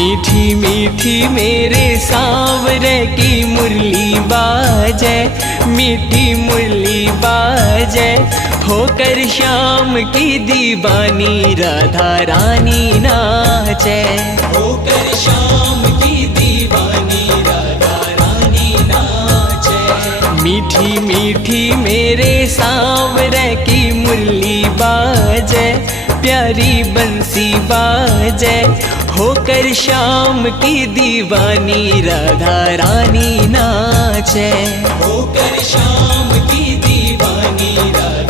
मीठी मीठी मेरे सांवरे की मुरली बाजे, मीठी मुरली बाजे, होकर श्याम की दीवानी राधा रानी नाचे, होकर श्याम की दीवानी राधा रानी नाचे। मीठी मीठी मेरे सांवरे की मुरली बाजे, प्यारी बंसी बाजे, होकर श्याम की दीवानी राधा रानी नाचे, होकर श्याम की दीवानी राधा